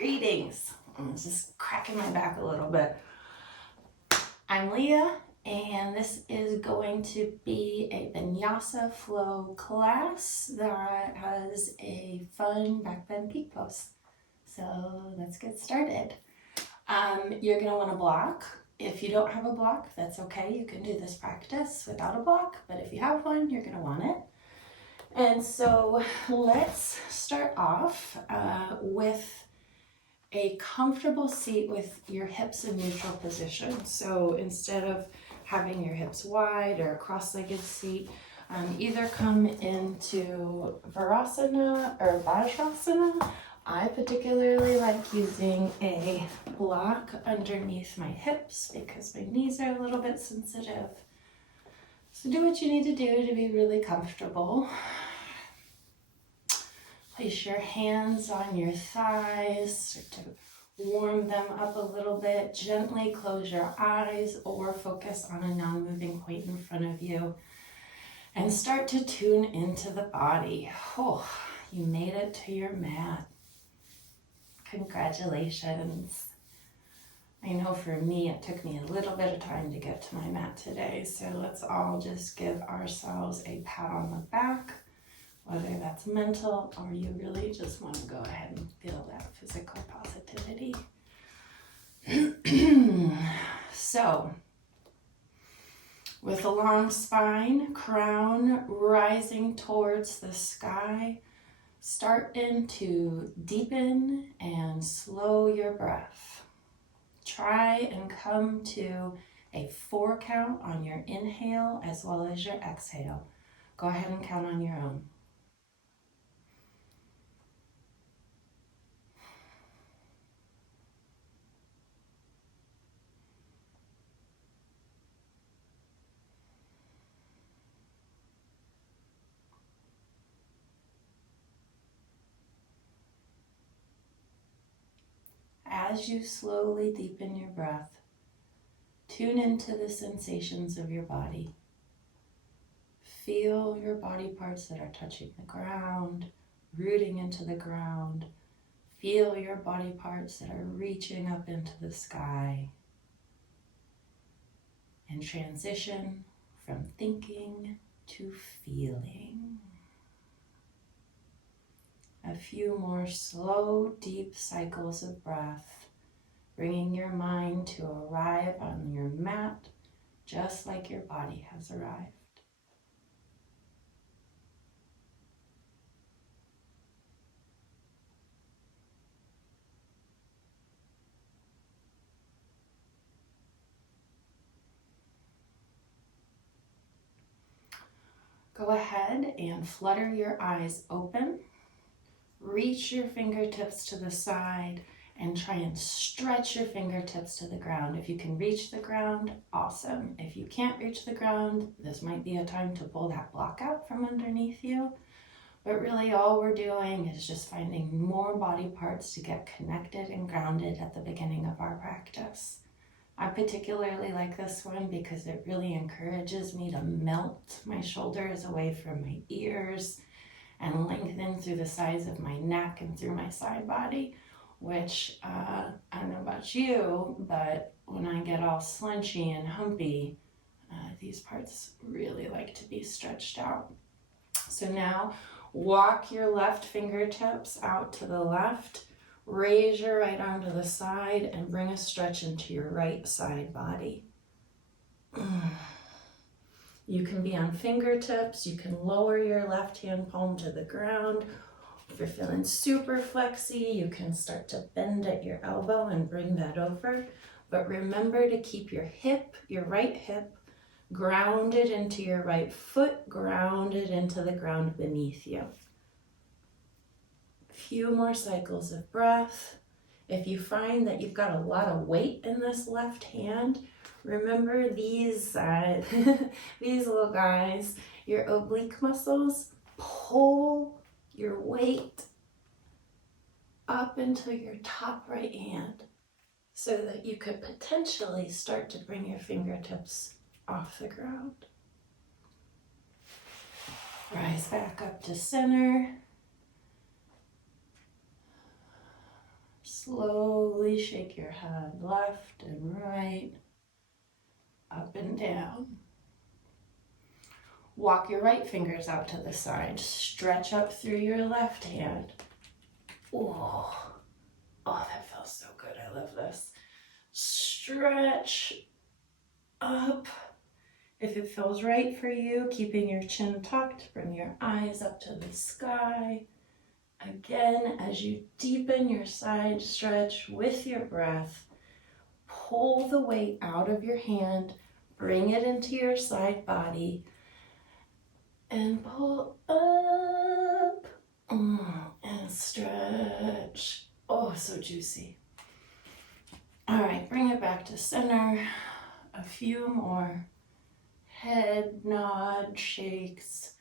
Greetings. I'm just cracking my back a little bit. I'm Leah, and this is going to be a vinyasa flow class that has a fun back bend peak pose. So let's get started. You're going to want a block. If you don't have a block, that's okay. You can do this practice without a block, but if you have one, you're going to want it. And so let's start off with a comfortable seat with your hips in neutral position. So instead of having your hips wide or a cross-legged seat, either come into Virasana or Vajrasana. I particularly like using a block underneath my hips because my knees are a little bit sensitive. So do what you need to do to be really comfortable. Place your hands on your thighs, start to warm them up a little bit. Gently close your eyes or focus on a non-moving point in front of you. And start to tune into the body. Oh, you made it to your mat. Congratulations. I know for me, it took me a little bit of time to get to my mat today. So let's all just give ourselves a pat on the back. Whether that's mental or you really just want to go ahead and feel that physical positivity. So, with a long spine, crown rising towards the sky, start to deepen and slow your breath. Try and come to a 4 count on your inhale as well as your exhale. Go ahead and count on your own. As you slowly deepen your breath, tune into the sensations of your body. Feel your body parts that are touching the ground, rooting into the ground. Feel your body parts that are reaching up into the sky. And transition from thinking to feeling. A few more slow, deep cycles of breath, bringing your mind to arrive on your mat just like your body has arrived. Go ahead and flutter your eyes open. Reach your fingertips to the side and try and stretch your fingertips to the ground. If you can reach the ground, awesome. If you can't reach the ground, this might be a time to pull that block out from underneath you. But really all we're doing is just finding more body parts to get connected and grounded at the beginning of our practice. I particularly like this one because it really encourages me to melt my shoulders away from my ears and lengthen through the sides of my neck and through my side body, which I don't know about you, but when I get all slunchy and humpy, these parts really like to be stretched out. So now walk your left fingertips out to the left, raise your right arm to the side and bring a stretch into your right side body. You can be on fingertips, you can lower your left hand palm to the ground. If you're feeling super flexy, you can start to bend at your elbow and bring that over. But remember to keep your hip, your right hip, grounded into your right foot, grounded into the ground beneath you. A few more cycles of breath. If you find that you've got a lot of weight in this left hand, remember these these little guys, your oblique muscles. Pull your weight up into your top right hand so that you could potentially start to bring your fingertips off the ground. Rise back up to center. Slowly shake your head left and right, up and down. Walk your right fingers out to the side. Stretch up through your left hand. Oh, that feels so good. I love this. Stretch up. If it feels right for you, keeping your chin tucked, bring your eyes up to the sky. Again, as you deepen your side stretch with your breath, pull the weight out of your hand, bring it into your side body, and pull up, and stretch. Oh, so juicy. All right, bring it back to center. A few more head nod, shakes,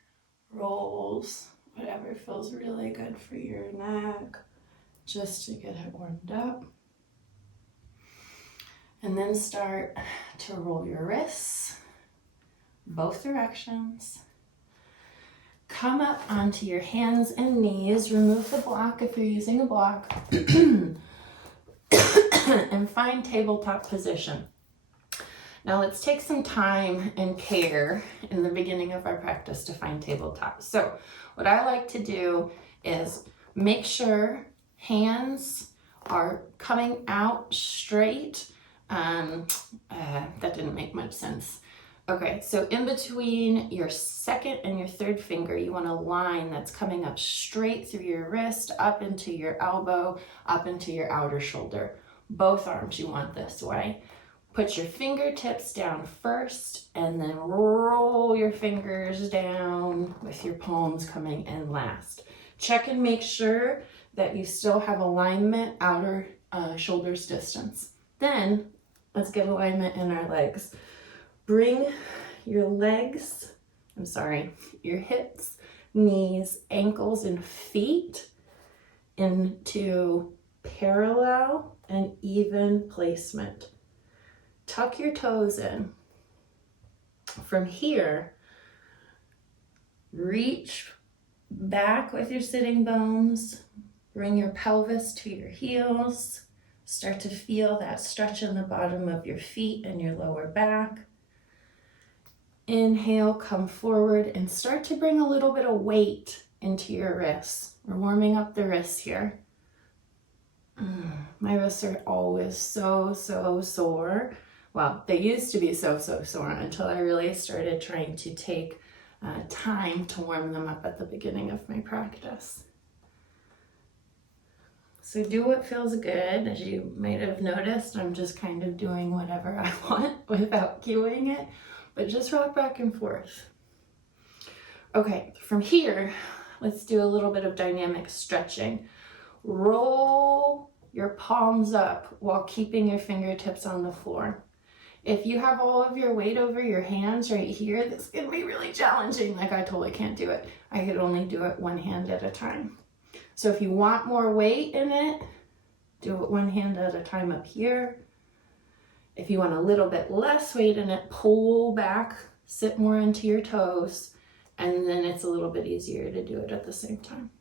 rolls, whatever feels really good for your neck, just to get it warmed up. And then start to roll your wrists, both directions. Come up onto your hands and knees. Remove the block if you're using a block. And find tabletop position. Now let's take some time and care in the beginning of our practice to find tabletop. So what I like to do is make sure hands are coming out straight. That didn't make much sense. Okay, so in between your second and your third finger, you want a line that's coming up straight through your wrist, up into your elbow, up into your outer shoulder. Both arms you want this way. Put your fingertips down first and then roll your fingers down with your palms coming in last. Check and make sure that you still have alignment outer shoulders distance. Then let's get alignment in our legs. Bring your hips, knees, ankles, and feet into parallel and even placement. Tuck your toes in. From here, reach back with your sitting bones. Bring your pelvis to your heels. Start to feel that stretch in the bottom of your feet and your lower back. Inhale, come forward and start to bring a little bit of weight into your wrists. We're warming up the wrists here. My wrists are always so sore. Well, they used to be so sore until I really started trying to take time to warm them up at the beginning of my practice. So do what feels good. As you might have noticed, I'm just kind of doing whatever I want without cueing it, but just rock back and forth. Okay, from here, let's do a little bit of dynamic stretching. Roll your palms up while keeping your fingertips on the floor. If you have all of your weight over your hands right here, this is gonna be really challenging. Like, I totally can't do it. I could only do it one hand at a time. So if you want more weight in it, do it one hand at a time up here. If you want a little bit less weight in it, pull back, sit more into your toes, and then it's a little bit easier to do it at the same time.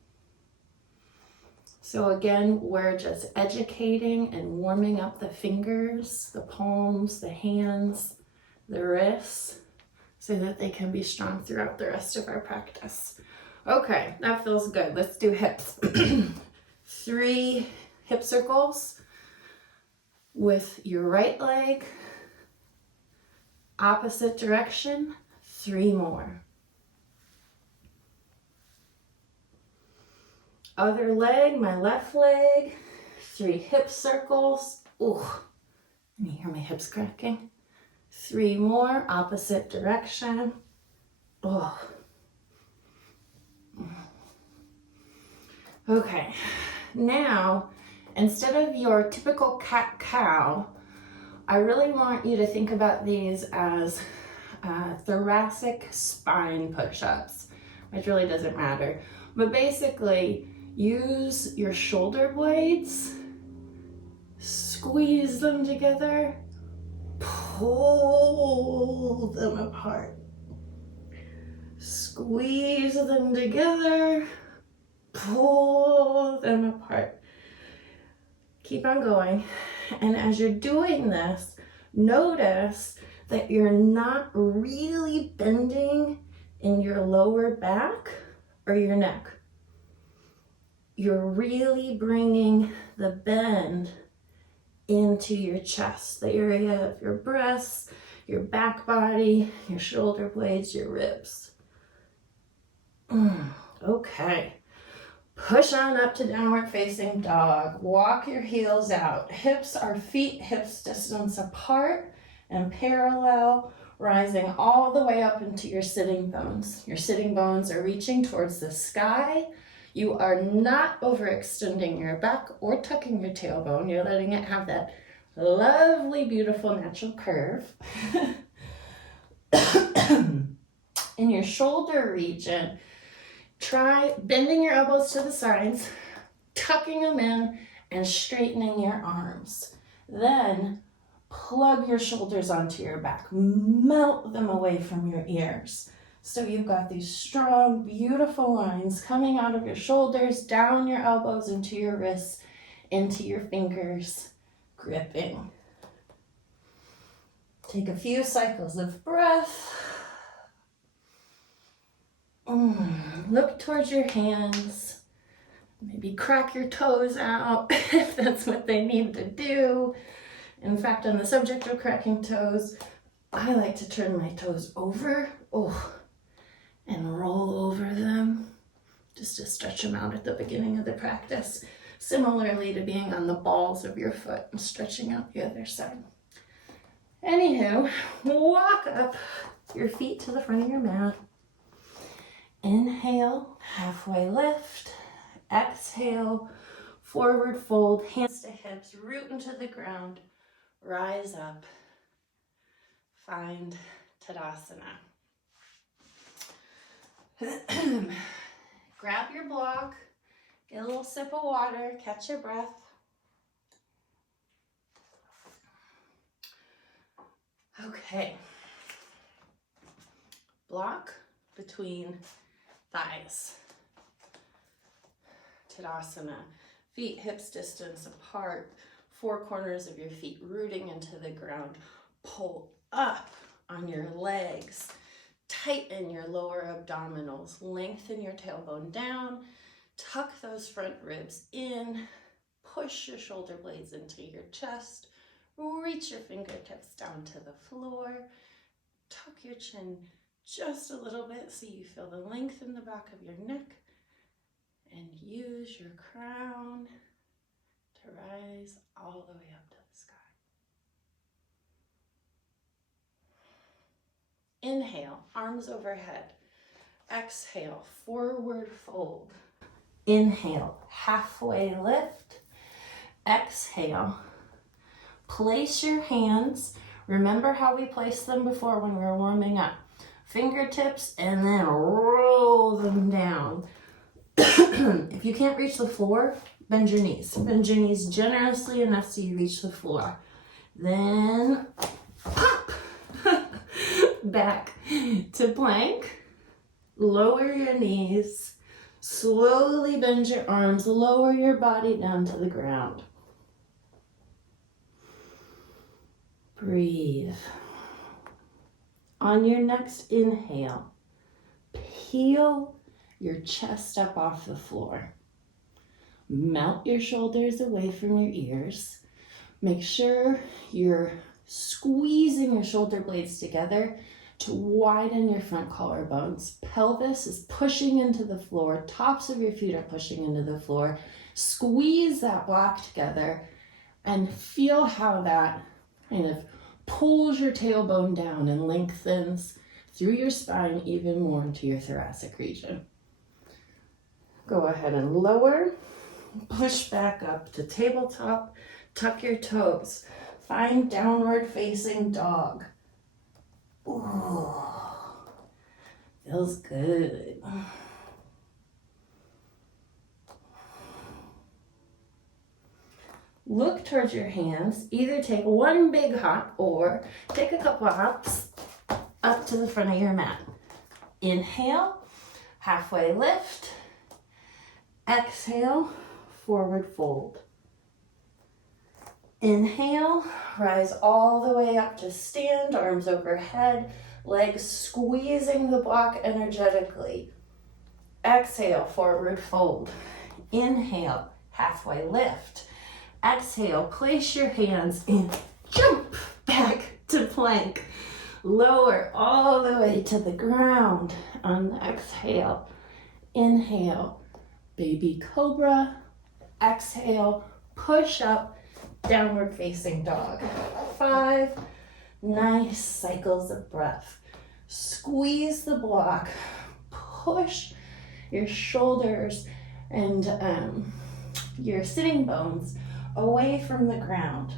So again, we're just educating and warming up the fingers, the palms, the hands, the wrists, so that they can be strong throughout the rest of our practice. Okay, that feels good. Let's do hips. 3 hip circles with your right leg, opposite direction, 3 more. Other leg, my left leg, 3 hip circles. Ooh, can you hear my hips cracking? 3 more, opposite direction. Oh. Okay, now, instead of your typical cat-cow, I really want you to think about these as thoracic spine push-ups, which really doesn't matter. But basically, use your shoulder blades, squeeze them together, pull them apart. Squeeze them together, pull them apart. Keep on going. And as you're doing this, notice that you're not really bending in your lower back or your neck. You're really bringing the bend into your chest, the area of your breasts, your back body, your shoulder blades, your ribs. Okay. Push on up to downward facing dog. Walk your heels out. Hips are feet, hips distance apart and parallel, rising all the way up into your sitting bones. Your sitting bones are reaching towards the sky. You are not overextending your back or tucking your tailbone. You're letting it have that lovely, beautiful, natural curve. In your shoulder region, try bending your elbows to the sides, tucking them in, and straightening your arms. Then plug your shoulders onto your back. Melt them away from your ears. So you've got these strong, beautiful lines coming out of your shoulders, down your elbows, into your wrists, into your fingers, gripping. Take a few cycles of breath. Look towards your hands. Maybe crack your toes out if that's what they need to do. In fact, on the subject of cracking toes, I like to turn my toes over. And roll over them just to stretch them out at the beginning of the practice. Similarly to being on the balls of your foot and stretching out the other side. Anywho, walk up your feet to the front of your mat. Inhale, halfway lift. Exhale, forward fold, hands to hips, root into the ground. Rise up. Find Tadasana. Grab your block, get a little sip of water, catch your breath. Okay. Block between thighs. Tadasana. Feet hips distance apart. Four corners of your feet rooting into the ground. Pull up on your legs. Tighten your lower abdominals, lengthen your tailbone down, tuck those front ribs in, push your shoulder blades into your chest, reach your fingertips down to the floor, tuck your chin just a little bit so you feel the length in the back of your neck, and use your crown to rise all the way up to the sky. Inhale, arms overhead. Exhale, forward fold. Inhale, halfway lift. Exhale, place your hands. Remember how we placed them before when we were warming up. Fingertips and then roll them down. If you can't reach the floor, bend your knees. Bend your knees generously enough so you reach the floor. Then pop. Back to plank. Lower your knees. Slowly bend your arms. Lower your body down to the ground. Breathe. On your next inhale, peel your chest up off the floor. Melt your shoulders away from your ears. Make sure you're squeezing your shoulder blades together to widen your front collarbones. Pelvis is pushing into the floor. Tops of your feet are pushing into the floor. Squeeze that block together and feel how that kind of pulls your tailbone down and lengthens through your spine even more into your thoracic region. Go ahead and lower. Push back up to tabletop. Tuck your toes. Find downward facing dog. Ooh, feels good. Look towards your hands. Either take one big hop or take a couple hops up to the front of your mat. Inhale, halfway lift. Exhale, forward fold. Inhale, rise all the way up to stand, arms overhead, legs squeezing the block energetically. Exhale, forward fold. Inhale, halfway lift. Exhale, place your hands and jump back to plank. Lower all the way to the ground on the exhale. Inhale, baby cobra. Exhale, push up, downward facing dog. 5 nice cycles of breath. Squeeze the block. Push your shoulders and your sitting bones away from the ground.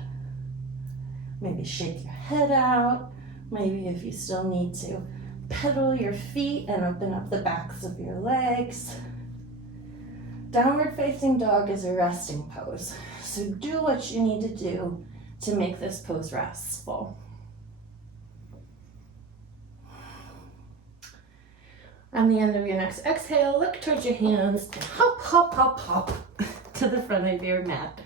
Maybe shake your head out. Maybe if you still need to, pedal your feet and open up the backs of your legs. Downward facing dog is a resting pose. So do what you need to do to make this pose restful. On the end of your next exhale, look towards your hands and hop, hop, hop, hop to the front of your mat.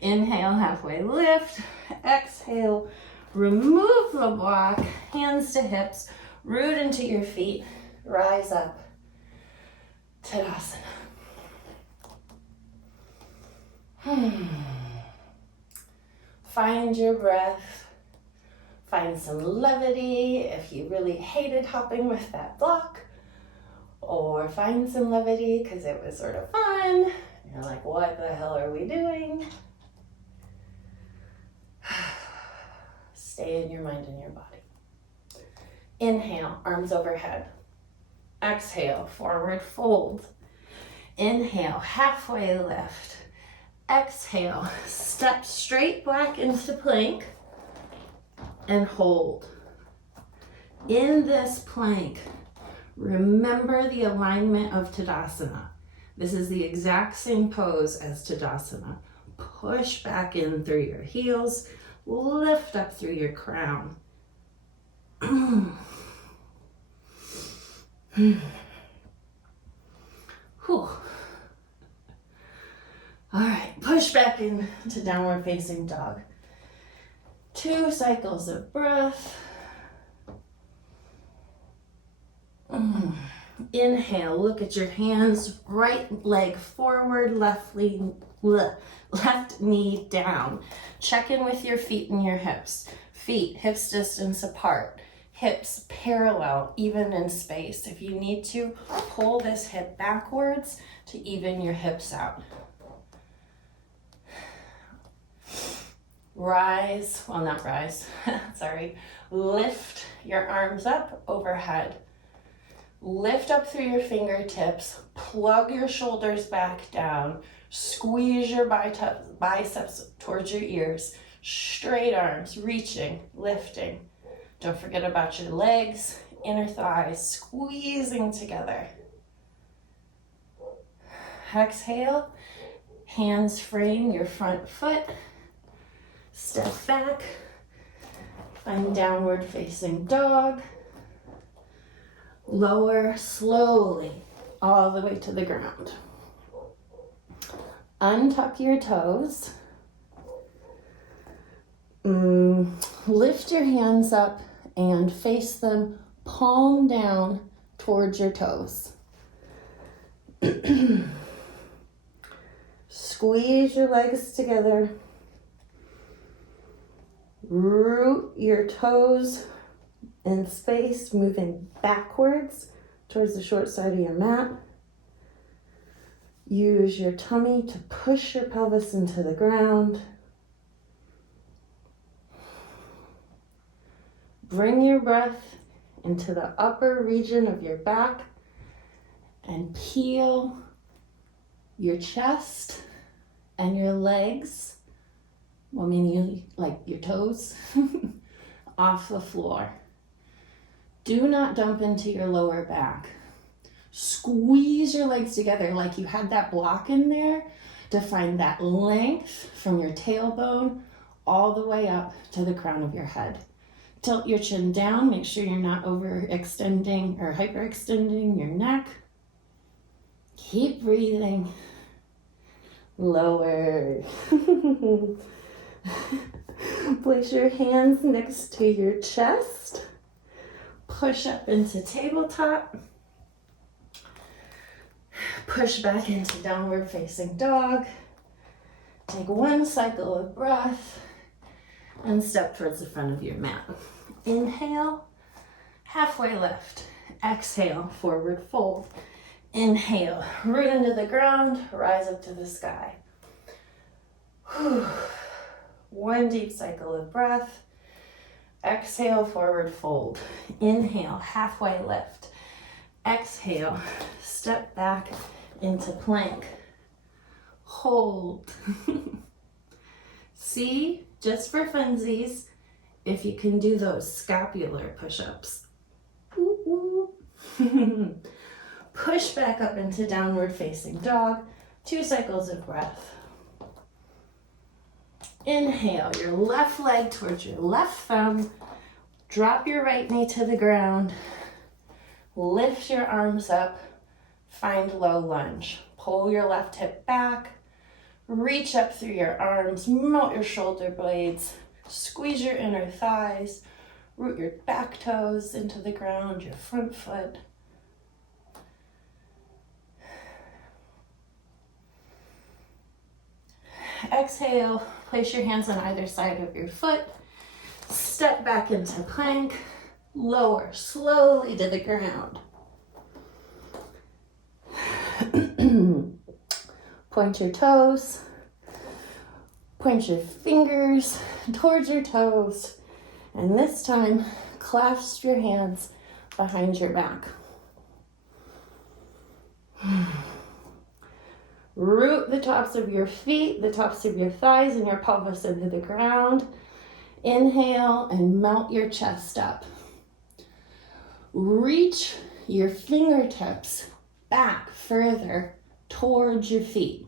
Inhale, halfway lift. Exhale, remove the block, hands to hips, root into your feet, rise up, Tadasana. Find your breath, find some levity if you really hated hopping with that block, or find some levity because it was sort of fun. You're like, what the hell are we doing? Stay in your mind and your body. Inhale, arms overhead. Exhale, forward fold. Inhale, halfway lift. Exhale, step straight back into plank and hold. In this plank, remember the alignment of Tadasana. This is the exact same pose as Tadasana. Push back in through your heels, lift up through your crown. Whew. All right, push back into downward facing dog. 2 cycles of breath. Inhale, look at your hands, right leg forward, left knee down. Check in with your feet and your hips. Feet, hips distance apart. Hips parallel, even in space. If you need to, pull this hip backwards to even your hips out. Rise, well not rise, sorry. Lift your arms up overhead. Lift up through your fingertips, plug your shoulders back down, squeeze your biceps towards your ears, straight arms, reaching, lifting. Don't forget about your legs, inner thighs, squeezing together. Exhale, hands frame your front foot, step back, find downward facing dog. Lower slowly all the way to the ground. Untuck your toes. Lift your hands up and face them palm down towards your toes. Squeeze your legs together. Root your toes in space, moving backwards towards the short side of your mat. Use your tummy to push your pelvis into the ground. Bring your breath into the upper region of your back and peel your chest and your legs, well, meaning like your toes, off the floor. Do not dump into your lower back. Squeeze your legs together like you had that block in there to find that length from your tailbone all the way up to the crown of your head. Tilt your chin down. Make sure you're not overextending or hyperextending your neck. Keep breathing. Lower. Place your hands next to your chest. Push up into tabletop. Push back into downward facing dog. Take one cycle of breath and step towards the front of your mat. Inhale, halfway lift. Exhale, forward fold. Inhale, root into the ground, rise up to the sky. Whew. One deep cycle of breath. Exhale, forward fold. Inhale, halfway lift. Exhale, step back into plank. Hold. See, just for funsies, if you can do those scapular push-ups. Push back up into downward facing dog. 2 cycles of breath. Inhale, your left leg towards your left thumb. Drop your right knee to the ground. Lift your arms up. Find low lunge. Pull your left hip back. Reach up through your arms. Melt your shoulder blades. Squeeze your inner thighs. Root your back toes into the ground, your front foot. Exhale, place your hands on either side of your foot. Step back into plank. Lower slowly to the ground. Point your toes. Point your fingers towards your toes. And this time, clasp your hands behind your back. Root the tops of your feet, the tops of your thighs, and your pelvis into the ground. Inhale and melt your chest up. Reach your fingertips back further towards your feet.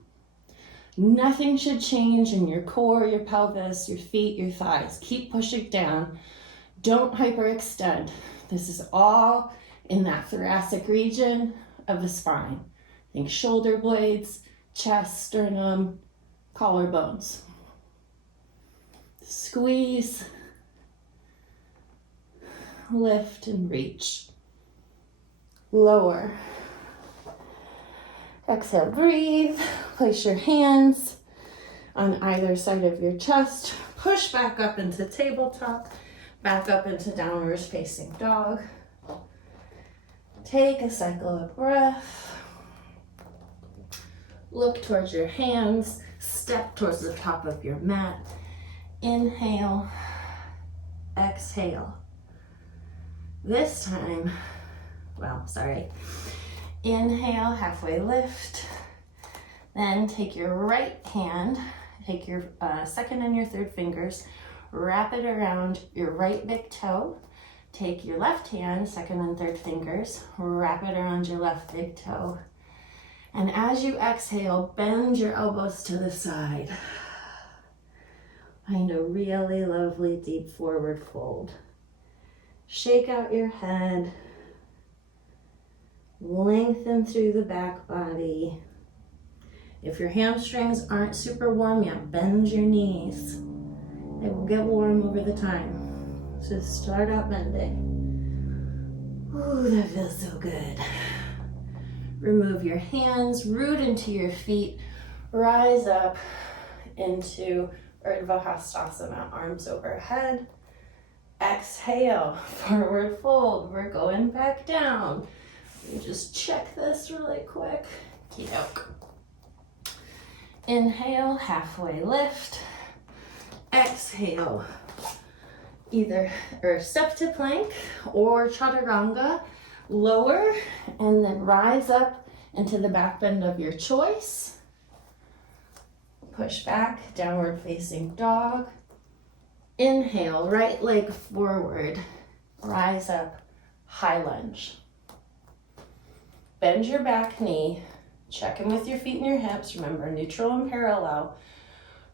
Nothing should change in your core, your pelvis, your feet, your thighs. Keep pushing down. Don't hyperextend. This is all in that thoracic region of the spine. Think shoulder blades, chest, sternum, collarbones. Squeeze, lift and reach. Lower. Exhale, breathe. Place your hands on either side of your chest. Push back up into tabletop. Back up into downward facing dog. Take a cycle of breath. Look towards your hands. Step towards the top of your mat. Inhale. Exhale. This time, inhale, halfway lift. Then take your right hand, take your second and your third fingers, wrap it around your right big toe. Take your left hand, second and third fingers, wrap it around your left big toe. And as you exhale, bend your elbows to the side. Find a really lovely deep forward fold. Shake out your head. Lengthen through the back body. If your hamstrings aren't super warm yet, bend your knees. They will get warm over the time. So start out bending. Ooh, that feels so good. Remove your hands, root into your feet, rise up into Urdhva Hastasana, arms overhead. Exhale, forward fold. We're going back down. Let me just check this really quick. Okey-doke. Inhale, halfway lift. Exhale, either step to plank or chaturanga. Lower and then rise up into the back bend of your choice. Push back, downward facing dog. Inhale, right leg forward. Rise up, high lunge. Bend your back knee. Check in with your feet and your hips. Remember, neutral and parallel.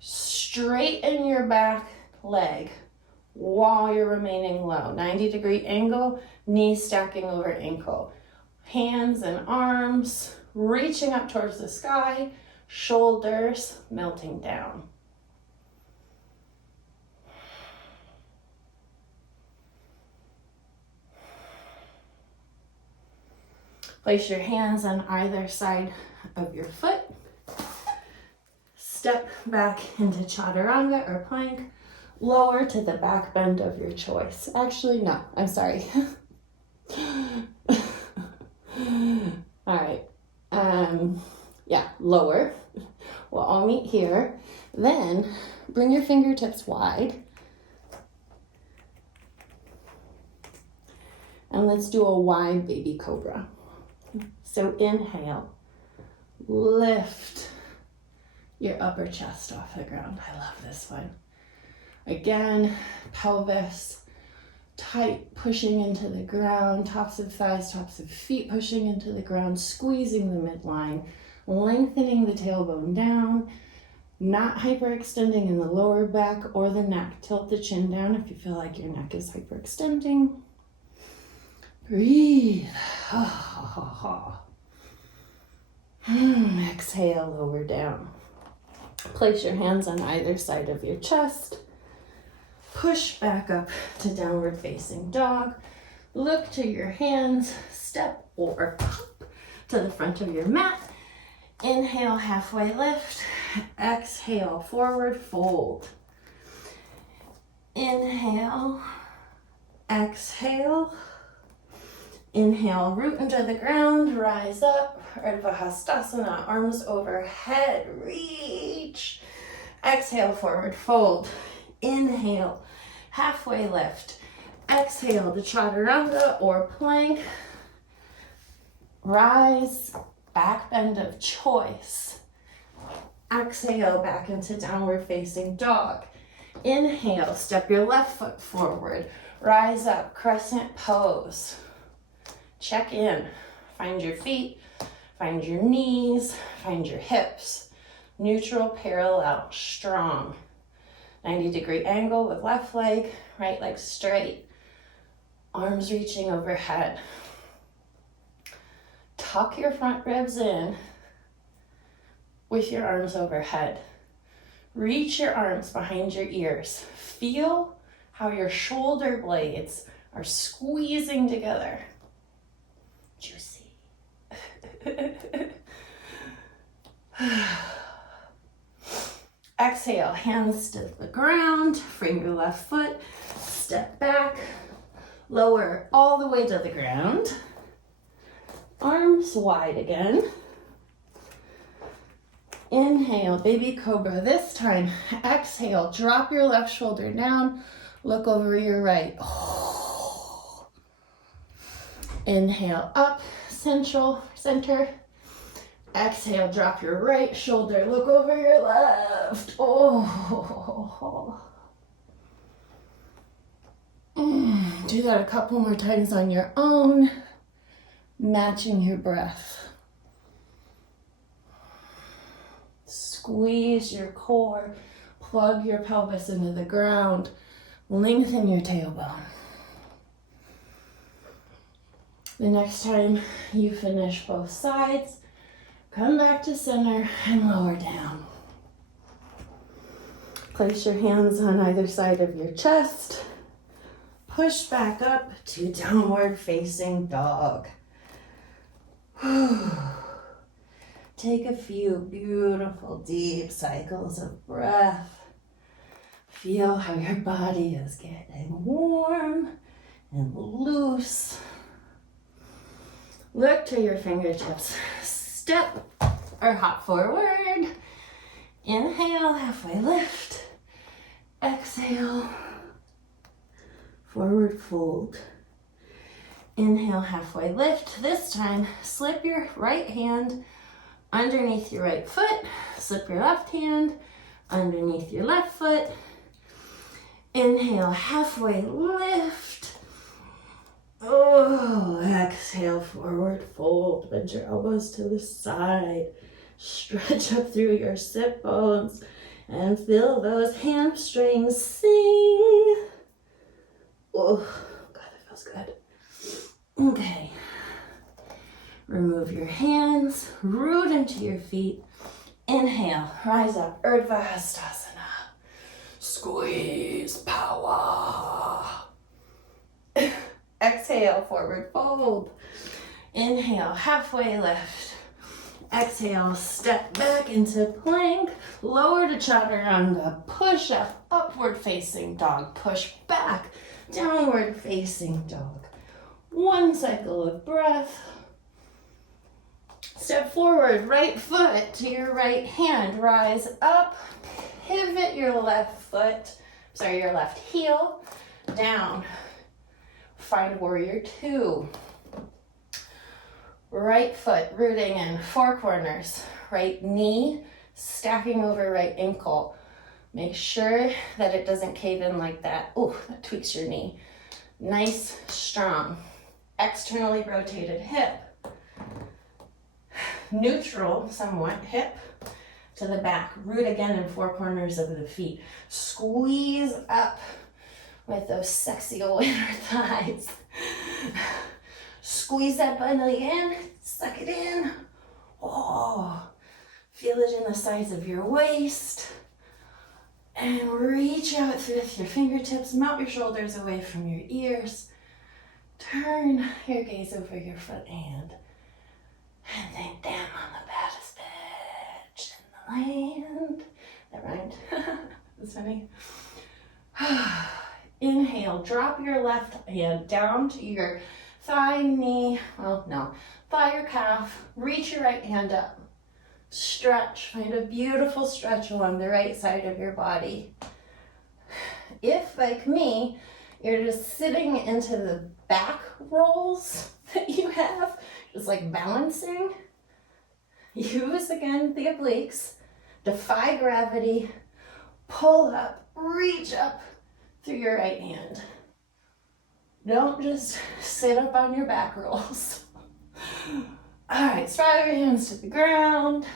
Straighten your back leg while you're remaining low. 90-degree angle, knees stacking over ankle. Hands and arms reaching up towards the sky, shoulders melting down. Place your hands on either side of your foot. Step back into chaturanga or plank. Lower to the back bend of your choice. Actually, no, I'm sorry. All right. Yeah, lower. We'll all meet here. Then bring your fingertips wide. And let's do a wide baby cobra. So inhale, lift your upper chest off the ground. I love this one. Again, pelvis tight, pushing into the ground, tops of thighs, tops of feet pushing into the ground, squeezing the midline, lengthening the tailbone down, not hyperextending in the lower back or the neck. Tilt the chin down if you feel like your neck is hyperextending. Breathe. Exhale, lower down. Place your hands on either side of your chest. Push back up to downward facing dog. Look to your hands, step or pop to the front of your mat. Inhale, halfway lift. Exhale, forward fold. Inhale, exhale. Inhale, root into the ground, rise up. Urdhva Hastasana, arms overhead, reach. Exhale, forward fold. Inhale, halfway lift. Exhale to chaturanga or plank. Rise, back bend of choice. Exhale, back into downward facing dog. Inhale, step your left foot forward. Rise up, crescent pose. Check in. Find your feet, find your knees, find your hips. Neutral, parallel, strong. 90-degree angle with left leg, right leg straight. Arms reaching overhead. Tuck your front ribs in with your arms overhead. Reach your arms behind your ears. Feel how your shoulder blades are squeezing together. Juicy. Exhale, hands to the ground, frame your left foot, step back, lower all the way to the ground. Arms wide again. Inhale, baby cobra. This time, exhale, drop your left shoulder down, look over your right. Inhale, up, center. Exhale, drop your right shoulder, look over your left. Do that a couple more times on your own, matching your breath. Squeeze your core, plug your pelvis into the ground, lengthen your tailbone. The next time you finish both sides, come back to center and lower down. Place your hands on either side of your chest. Push back up to downward facing dog. Take a few beautiful deep cycles of breath. Feel how your body is getting warm and loose. Look to your fingertips. Step or hop forward. Inhale, halfway lift. Exhale, forward fold. Inhale, halfway lift. This time, slip your right hand underneath your right foot. Slip your left hand underneath your left foot. Inhale, halfway lift. Exhale, forward fold. Bend your elbows to the side. Stretch up through your sit bones and feel those hamstrings sing. Oh, God, that feels good. Okay. Remove your hands, root into your feet. Inhale, rise up, Urdhva Hastasana. Squeeze, power. Exhale, forward fold. Inhale, halfway lift. Exhale, step back into plank. Lower to chaturanga. Push up, upward facing dog. Push back, downward facing dog. One cycle of breath. Step forward, right foot to your right hand. Rise up, pivot your left foot, your left heel down. Find warrior two. Right foot rooting in, four corners. Right knee stacking over right ankle. Make sure that it doesn't cave in like that. Oh, that tweaks your knee. Nice, strong. Externally rotated hip. Neutral, somewhat, hip to the back. Root again in four corners of the feet. Squeeze up with those sexy old inner thighs. Squeeze that belly in, suck it in. Oh, feel it in the sides of your waist. And reach out with your fingertips, mount your shoulders away from your ears. Turn your gaze over your front hand. And think, damn, I'm the baddest bitch in the land. That rhymed. That's funny. Inhale, drop your left hand down to your thigh, knee, thigh or calf. Reach your right hand up. Stretch, find a beautiful stretch along the right side of your body. If, like me, you're just sitting into the back rolls that you have, just like balancing, use again the obliques, defy gravity, pull up, reach up through your right hand. Don't just sit up on your back rolls. All right, spiral your hands to the ground.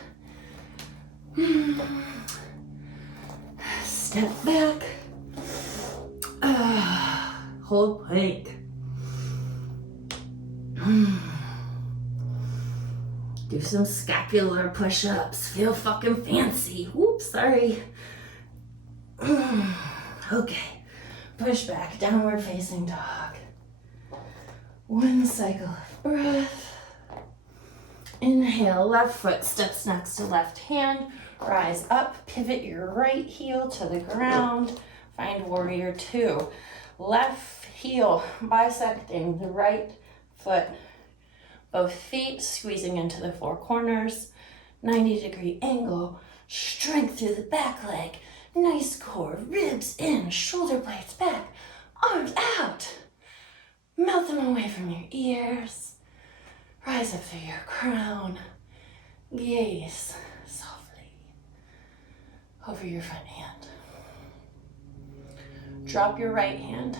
Step back. Hold plank. Do some scapular push-ups. Feel fucking fancy. Whoops, sorry. Okay, push back, downward facing dog. One cycle of breath. Inhale, left foot steps next to left hand. Rise up, pivot your right heel to the ground. Find warrior two. Left heel bisecting the right foot. Both feet squeezing into the four corners. 90-degree angle. Strength through the back leg. Nice core, ribs in, shoulder blades back, arms out. Melt them away from your ears. Rise up through your crown. Gaze softly over your front hand. Drop your right hand.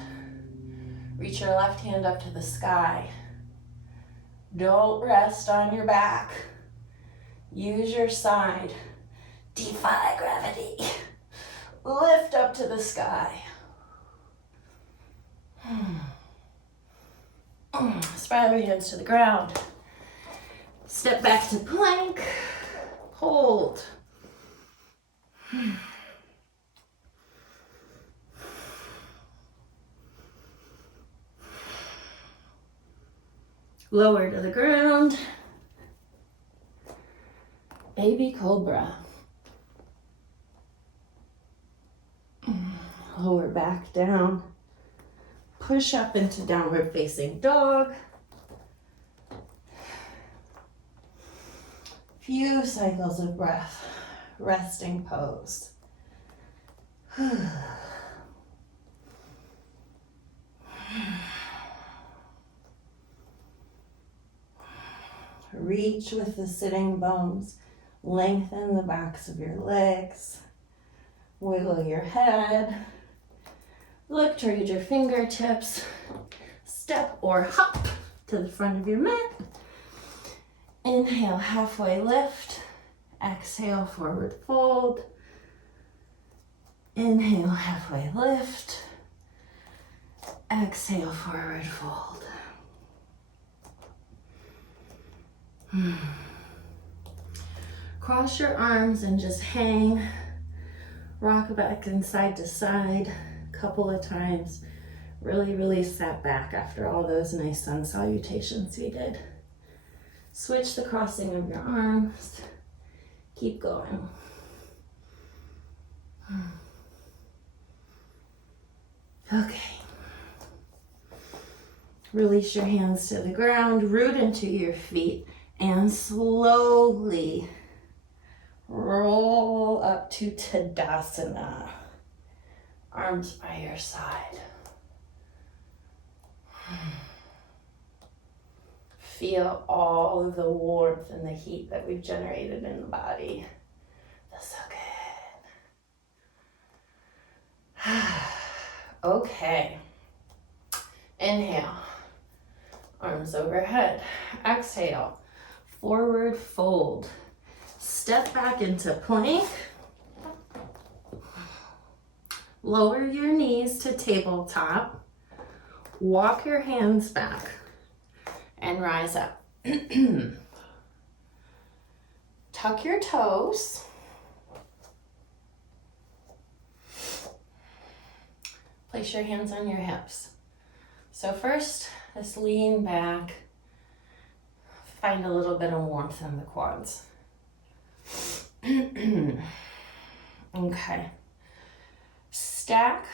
Reach your left hand up to the sky. Don't rest on your back. Use your side. Defy gravity. Lift up to the sky. Spiral your hands to the ground. Step back to plank. Hold. Lower to the ground. Baby cobra. Lower back down. Push up into downward facing dog. Few cycles of breath. Resting pose. Reach with the sitting bones. Lengthen the backs of your legs. Wiggle your head. Look towards your fingertips. Step or hop to the front of your mat. Inhale, halfway lift. Exhale, forward fold. Inhale, halfway lift. Exhale, forward fold. Cross your arms and just hang. Rock back and side to side a couple of times. Really release that back after all those nice sun salutations we did. Switch the crossing of your arms. Keep going. Okay. Release your hands to the ground, root into your feet, and slowly roll up to Tadasana. Arms by your side. Feel all of the warmth and the heat that we've generated in the body. That's so good. Okay. Inhale. Arms overhead. Exhale. Forward fold. Step back into plank. Lower your knees to tabletop. Walk your hands back and rise up. Tuck your toes. Place your hands on your hips. So first, just lean back. Find a little bit of warmth in the quads. Okay. Stack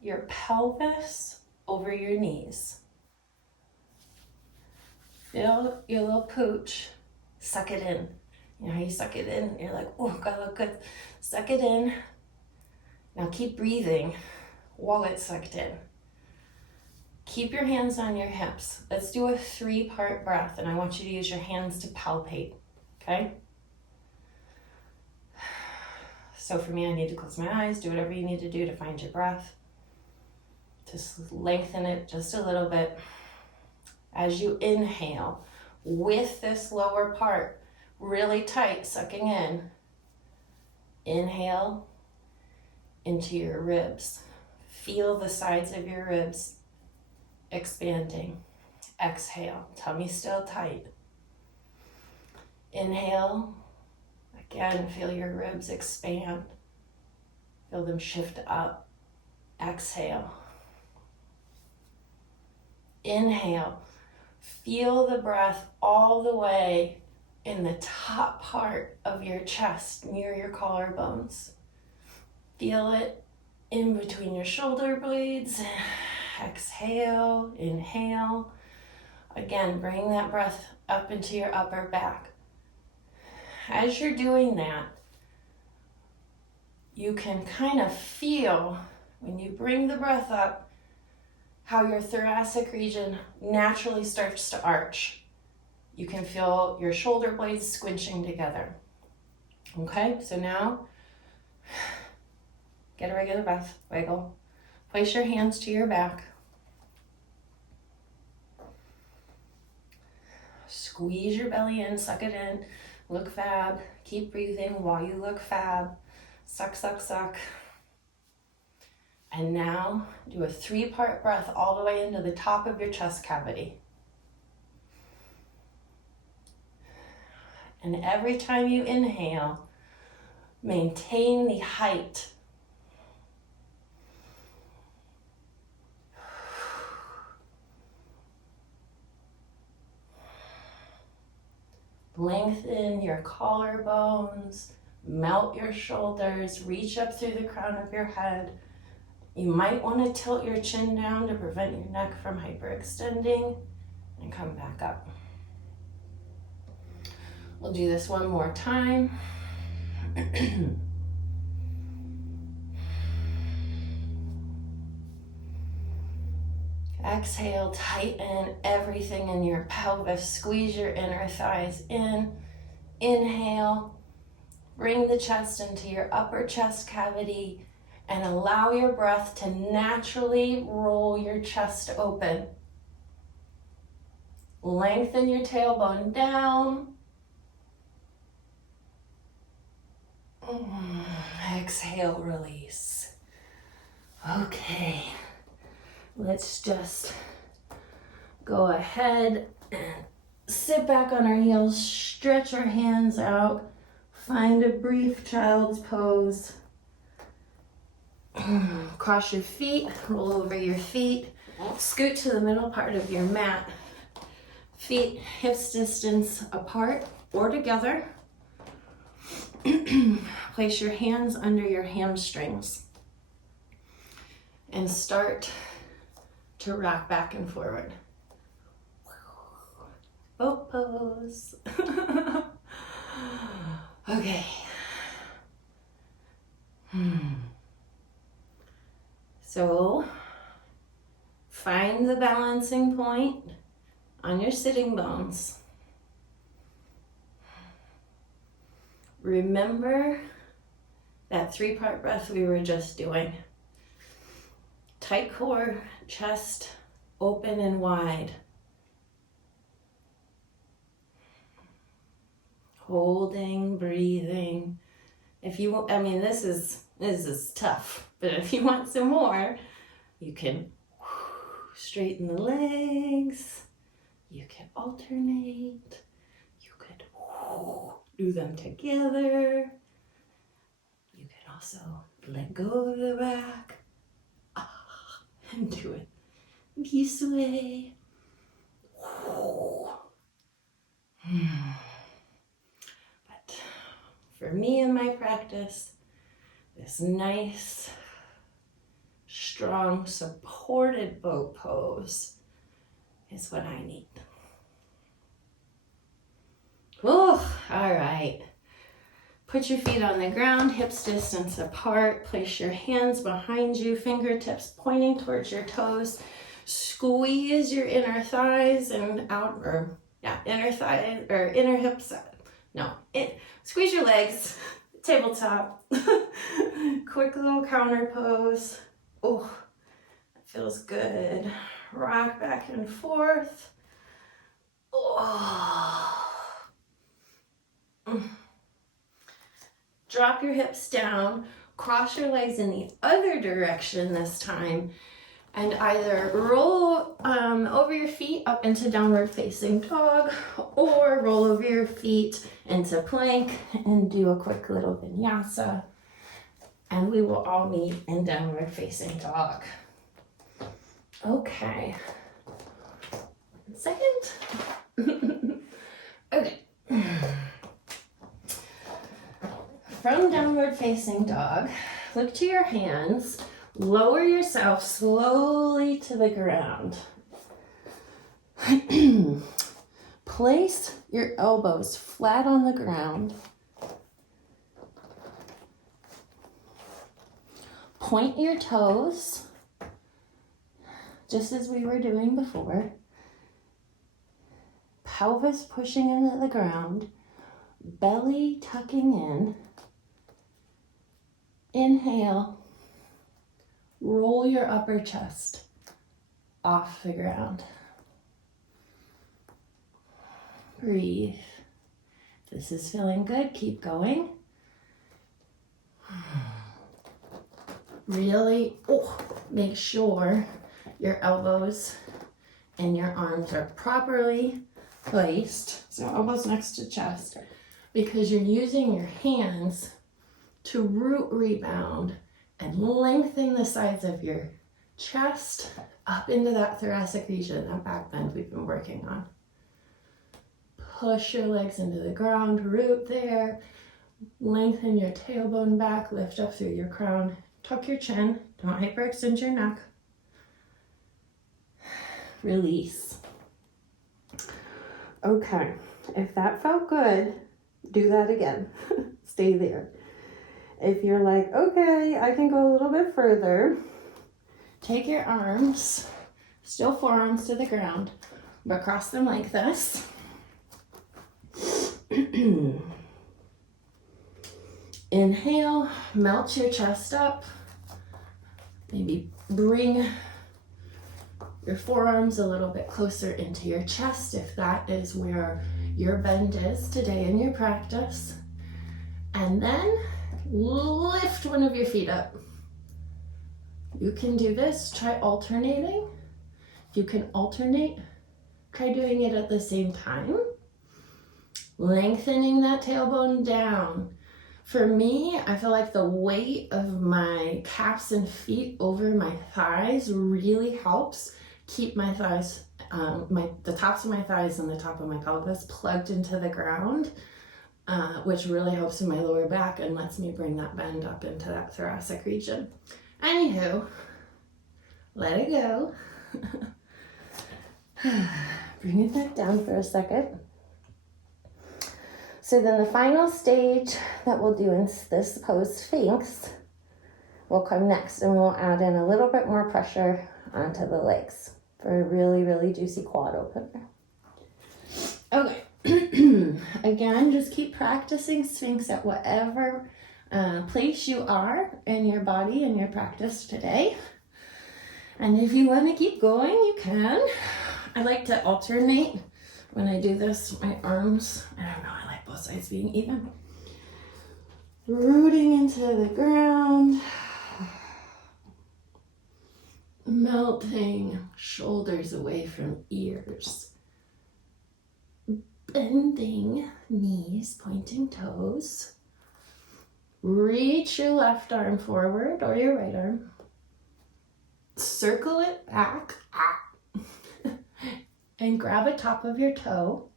your pelvis over your knees. Feel your little pooch. Suck it in. You know how you suck it in? You're like, oh, gotta look good. Suck it in. Now keep breathing while it's sucked in. Keep your hands on your hips. Let's do a 3-part breath, and I want you to use your hands to palpate, okay? So for me, I need to close my eyes, do whatever you need to do to find your breath. Just lengthen it just a little bit. As you inhale, with this lower part really tight, sucking in, inhale into your ribs. Feel the sides of your ribs expanding. Exhale, tummy still tight. Inhale, again, feel your ribs expand. Feel them shift up. Exhale. Inhale, feel the breath all the way in the top part of your chest, near your collarbones. Feel it in between your shoulder blades. Exhale, inhale. Again, bring that breath up into your upper back. As you're doing that, you can kind of feel, when you bring the breath up, how your thoracic region naturally starts to arch. You can feel your shoulder blades squinching together. Okay, so now, get a regular breath, wiggle. Place your hands to your back. Squeeze your belly in, suck it in, look fab. Keep breathing while you look fab. Suck, suck, suck. And now do a 3-part breath all the way into the top of your chest cavity. And every time you inhale, maintain the height. Lengthen your collarbones, melt your shoulders, reach up through the crown of your head. You might want to tilt your chin down to prevent your neck from hyperextending, and come back up. We'll do this one more time. Exhale, tighten everything in your pelvis. Squeeze your inner thighs in. Inhale, bring the chest into your upper chest cavity and allow your breath to naturally roll your chest open. Lengthen your tailbone down. Exhale, release. Okay. Let's just go ahead and sit back on our heels, stretch our hands out, find a brief child's pose. Cross your feet, roll over your feet, scoot to the middle part of your mat. Feet hips distance apart or together. Place your hands under your hamstrings and start to rock back and forward. Boat pose. Okay. So find the balancing point on your sitting bones. Remember that 3-part breath we were just doing. Tight core, chest open and wide. Holding, breathing. If you want, I mean, this is tough, but if you want some more, you can straighten the legs. You can alternate. You could do them together. You can also let go of the back and do it this way. But for me in my practice, this nice, strong, supported boat pose is what I need. Oh, all right. Put your feet on the ground, hips distance apart. Place your hands behind you, fingertips pointing towards your toes. Squeeze your inner thighs and out, inner thigh or inner hips. Squeeze your legs, tabletop. Quick little counter pose. Oh, that feels good. Rock back and forth. Oh. Drop your hips down, cross your legs in the other direction this time, and either roll over your feet up into downward facing dog, or roll over your feet into plank and do a quick little vinyasa. And we will all meet in downward facing dog. Okay. 1 second. Okay. From downward facing dog, look to your hands, lower yourself slowly to the ground. Place your elbows flat on the ground. Point your toes, just as we were doing before. Pelvis pushing into the ground, belly tucking in. Inhale, roll your upper chest off the ground. Breathe. If this is feeling good, keep going. Really, make sure your elbows and your arms are properly placed. So elbows next to chest, because you're using your hands to root rebound and lengthen the sides of your chest up into that thoracic region, that back bend we've been working on. Push your legs into the ground, root there, lengthen your tailbone back, lift up through your crown, tuck your chin, don't hyperextend your neck. Release. Okay, if that felt good, do that again. Stay there. If you're like, okay, I can go a little bit further, take your arms, still forearms to the ground, but cross them like this. Inhale, melt your chest up. Maybe bring your forearms a little bit closer into your chest if that is where your bend is today in your practice. And then lift one of your feet up. You can do this, try alternating. If you can alternate, try doing it at the same time. Lengthening that tailbone down. For me, I feel like the weight of my calves and feet over my thighs really helps keep my thighs the tops of my thighs and the top of my pelvis plugged into the ground, which really helps in my lower back and lets me bring that bend up into that thoracic region. Anywho, let it go. Bring it back down for a second. So then the final stage that we'll do in this pose, Sphinx, will come next, and we'll add in a little bit more pressure onto the legs for a really, really juicy quad opener. Okay. Again, just keep practicing Sphinx at whatever place you are in your body and your practice today. And if you want to keep going, you can. I like to alternate when I do this, my arms, I don't know, I like both sides being even. Rooting into the ground. Melting shoulders away from ears. Bending knees, pointing toes. Reach your left arm forward or your right arm. Circle it back. And grab a top of your toe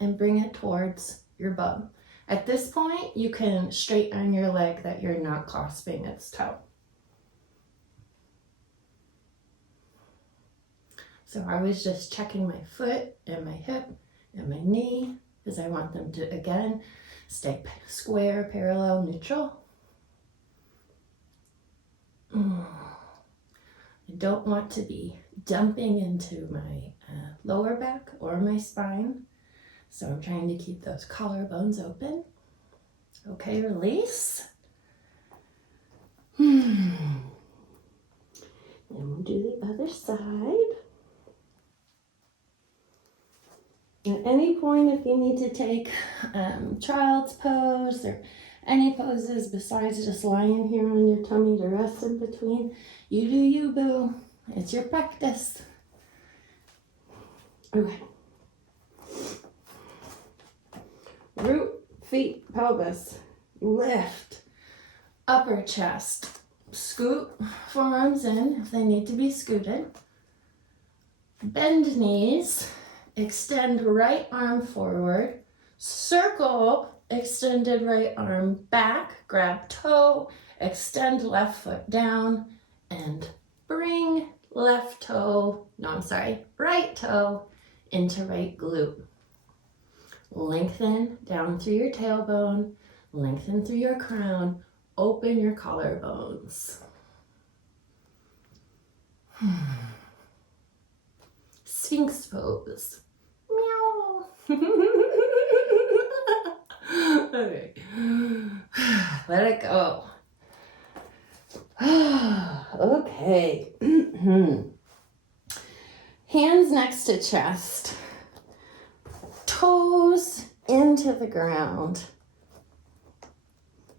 and bring it towards your bum. At this point, you can straighten your leg that you're not clasping its toe. So I was just checking my foot and my hip and my knee because I want them to, again, stay square, parallel, neutral. I don't want to be dumping into my lower back or my spine. So I'm trying to keep those collarbones open. Okay, release. And we'll do the other side. At any point, if you need to take child's pose or any poses besides just lying here on your tummy to rest in between, you do you, boo. It's your practice. Okay. Root, feet, pelvis, lift, upper chest, scoot forearms in if they need to be scooted. Bend knees, extend right arm forward, circle, extended right arm back, grab toe, extend left foot down, and bring right toe into right glute. Lengthen down through your tailbone, lengthen through your crown, open your collarbones. Sphinx pose. Meow. Okay. Let it go. Okay. Hands next to chest. Toes into the ground.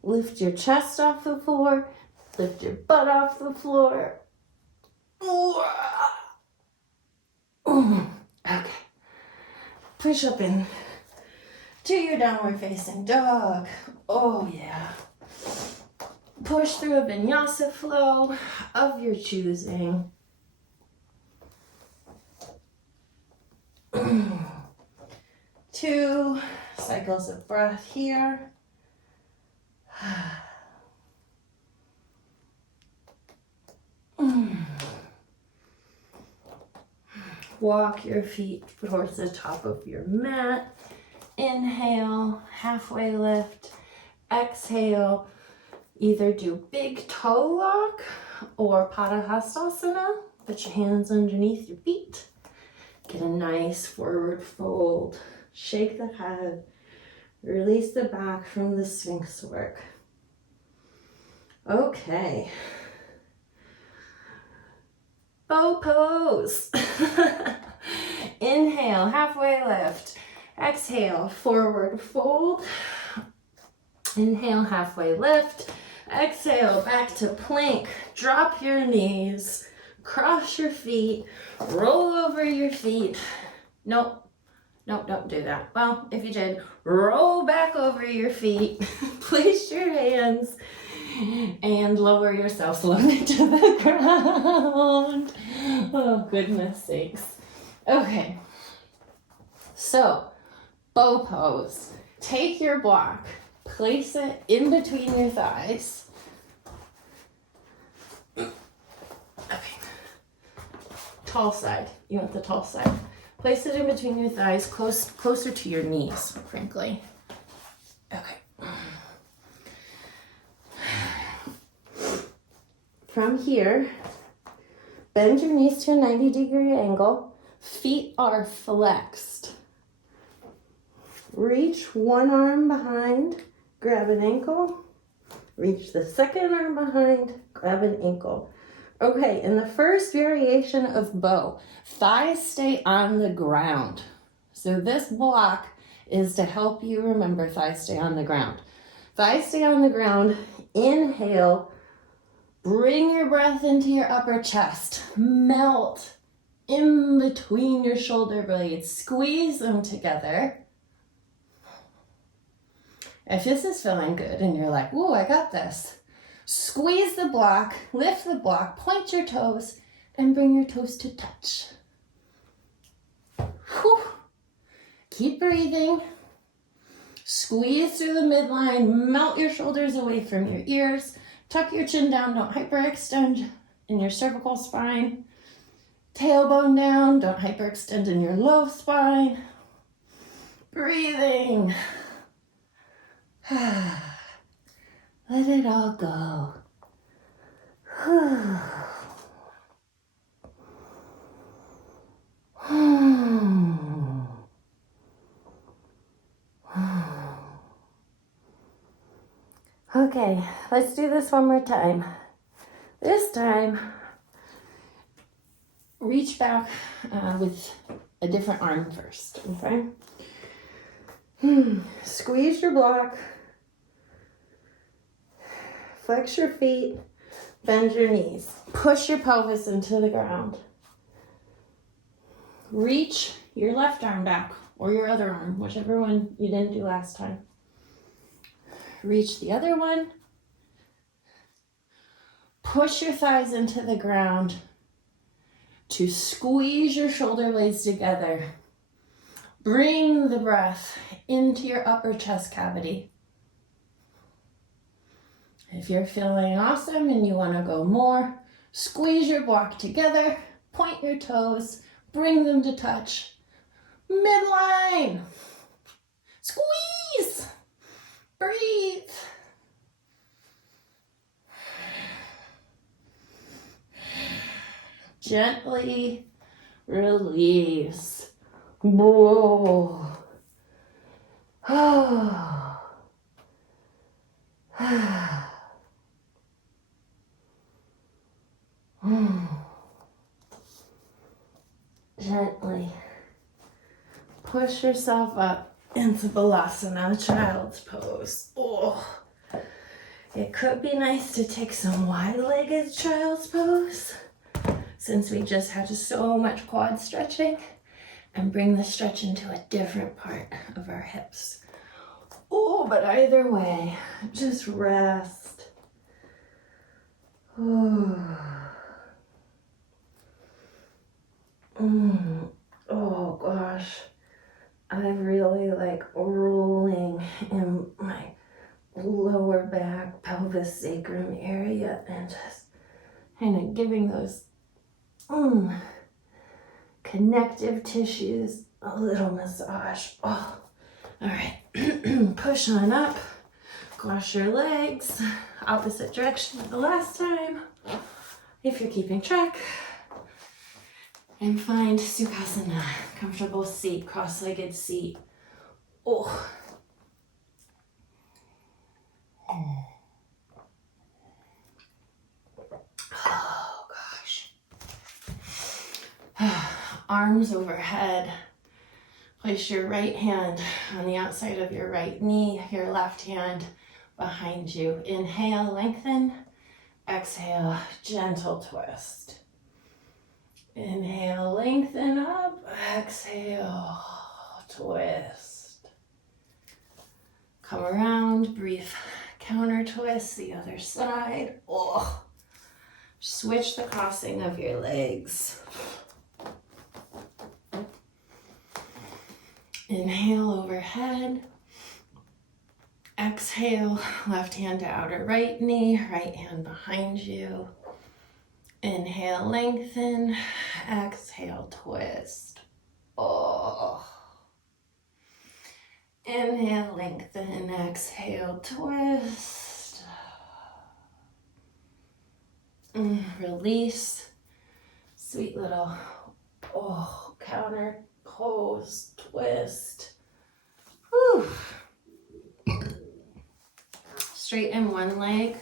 Lift your chest off the floor. Lift your butt off the floor. Okay. Push up in to your downward facing dog. Oh yeah. Push through a vinyasa flow of your choosing. 2 cycles of breath here. Walk your feet towards the top of your mat. Inhale, halfway lift. Exhale, either do big toe lock or Padahastasana. Put your hands underneath your feet. Get a nice forward fold. Shake the head. Release the back from the Sphinx work. Okay. Bow pose. Inhale, halfway lift. Exhale, forward fold. Inhale, halfway lift. Exhale, back to plank. Drop your knees. Cross your feet. Roll over your feet. Nope, don't do that. Well, if you did, roll back over your feet. Place your hands and lower yourself slowly to the ground. Oh, goodness sakes. Okay. So, bow pose. Take your block, place it in between your thighs. Okay. Tall side. You want the tall side. Place it in between your thighs, closer to your knees, frankly. Okay. From here, bend your knees to a 90-degree angle. Feet are flexed. Reach one arm behind, grab an ankle. Reach the second arm behind, grab an ankle. Okay, in the first variation of bow, thighs stay on the ground. So this block is to help you remember thighs stay on the ground. Thighs stay on the ground. Inhale. Bring your breath into your upper chest. Melt in between your shoulder blades. Squeeze them together. If this is feeling good and you're like, ooh, I got this, squeeze the block, lift the block, point your toes, and bring your toes to touch. Whew. Keep breathing. Squeeze through the midline, melt your shoulders away from your ears, tuck your chin down, don't hyperextend in your cervical spine. Tailbone down, don't hyperextend in your low spine. Breathing. Let it all go. Okay, let's do this one more time. This time, reach back with a different arm first, okay? Squeeze your block. Flex your feet, bend your knees. Push your pelvis into the ground. Reach your left arm back, or your other arm, whichever one you didn't do last time. Reach the other one. Push your thighs into the ground to squeeze your shoulder blades together. Bring the breath into your upper chest cavity. If you're feeling awesome and you want to go more, squeeze your block together, point your toes, bring them to touch. Midline. Squeeze. Breathe. Gently release. Blow. Gently push yourself up into balasana, child's pose. Oh, it could be nice to take some wide-legged child's pose since we just had so much quad stretching, and bring the stretch into a different part of our hips. Oh, but either way, just rest. Oh gosh, I really like rolling in my lower back, pelvis, sacrum area, and just kind of giving those connective tissues a little massage. Oh, all right. Push on up. Cross your legs. Opposite direction of the last time, if you're keeping track. And find Sukhasana, comfortable seat, cross-legged seat. Oh. Oh, gosh. Arms overhead. Place your right hand on the outside of your right knee, your left hand behind you. Inhale, lengthen. Exhale, gentle twist. Inhale, lengthen up. Exhale, twist. Come around, brief counter twist, the other side. Oh. Switch the crossing of your legs. Inhale overhead. Exhale, left hand to outer right knee, right hand behind you. Inhale, lengthen. Exhale, twist. Oh. Inhale, lengthen. Exhale, twist. Release. Sweet little, counter pose, twist. Whew. Straighten one leg.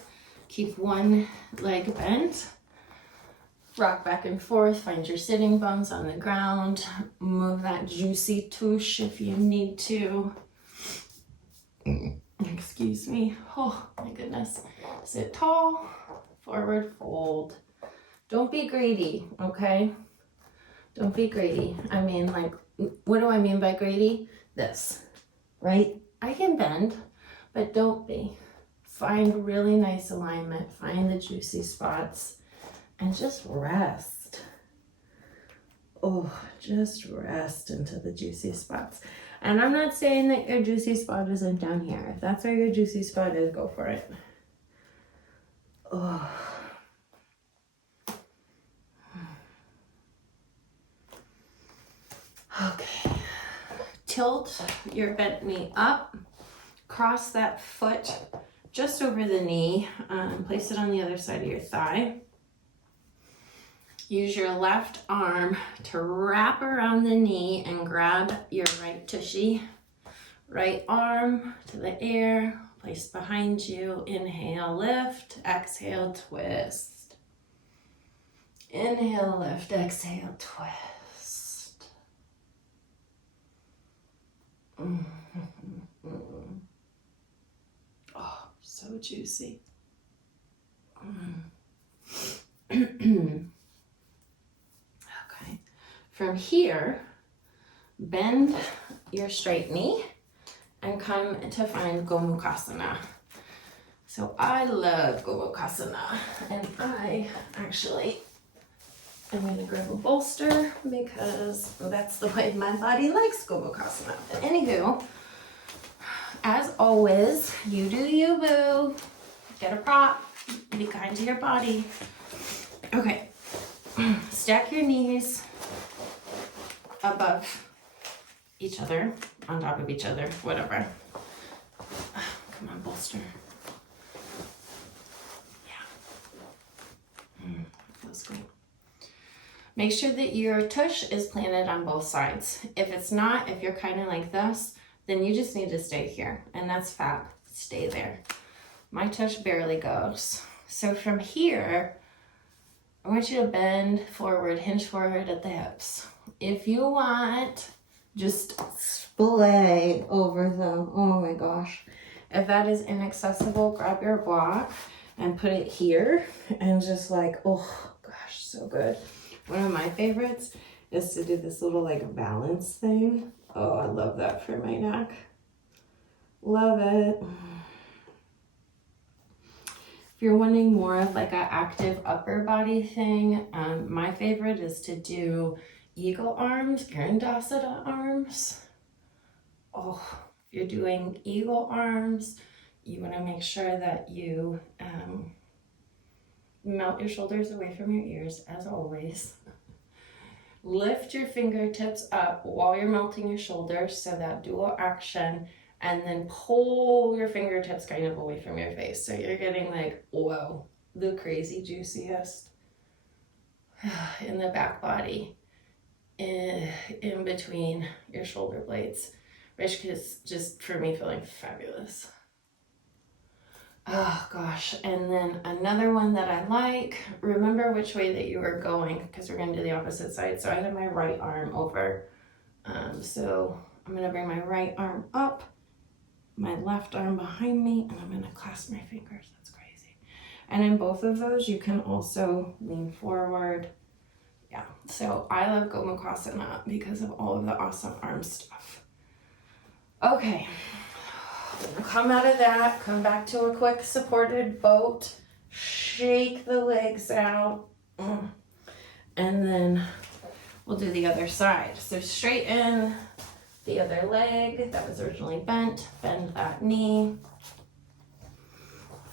Keep one leg bent. Rock back and forth. Find your sitting bones on the ground. Move that juicy tush if you need to. Excuse me. Oh my goodness. Sit tall. Forward fold. Don't be greedy, okay? Don't be greedy. I mean, like, what do I mean by greedy? This, right? I can bend, but don't be. Find really nice alignment. Find the juicy spots and just rest. Oh, just rest into the juicy spots. And I'm not saying that your juicy spot isn't down here. If that's where your juicy spot is, go for it. Oh. Okay. Tilt your bent knee up. Cross that foot just over the knee. Place it on the other side of your thigh. Use your left arm to wrap around the knee and grab your right tushy. Right arm to the air, place behind you. Inhale, lift. Exhale, twist. Inhale, lift. Exhale, twist. Oh, so juicy. Okay. From here, bend your straight knee and come to find Gomukhasana. So I love Gomukhasana, and I actually am going to grab a bolster because that's the way my body likes Gomukhasana. But anywho, as always, you do you, boo. Get a prop. Be kind to your body. Okay. Stack your knees above each other, on top of each other, whatever. Come on, bolster. Yeah. Feels great. Make sure that your tush is planted on both sides. If it's not, if you're kind of like this, then you just need to stay here, and that's fab. Stay there. My tush barely goes. So from here, I want you to bend forward, hinge forward at the hips. If you want, just splay over them. Oh my gosh. If that is inaccessible, grab your block and put it here and just like, oh gosh, so good. One of my favorites is to do this little like balance thing. Oh, I love that for my neck. Love it. If you're wanting more of like an active upper body thing, my favorite is to do eagle arms, Dhanurasana arms. Oh, if you're doing eagle arms, you want to make sure that you melt your shoulders away from your ears, as always. Lift your fingertips up while you're melting your shoulders, so that dual action, and then pull your fingertips kind of away from your face. So you're getting like, whoa, the crazy juiciest in the back body, in between your shoulder blades. Which is just, for me, feeling fabulous. Oh gosh, and then another one that I like, remember which way that you were going, because we're going to do the opposite side. So I have my right arm over. So I'm going to bring my right arm up, my left arm behind me, and I'm going to clasp my fingers. That's crazy. And in both of those, you can also lean forward. Yeah, so I love Gomukhasana because of all of the awesome arm stuff. Okay. Come out of that, come back to a quick supported boat, shake the legs out, and then we'll do the other side. So straighten the other leg that was originally bent. Bend that knee.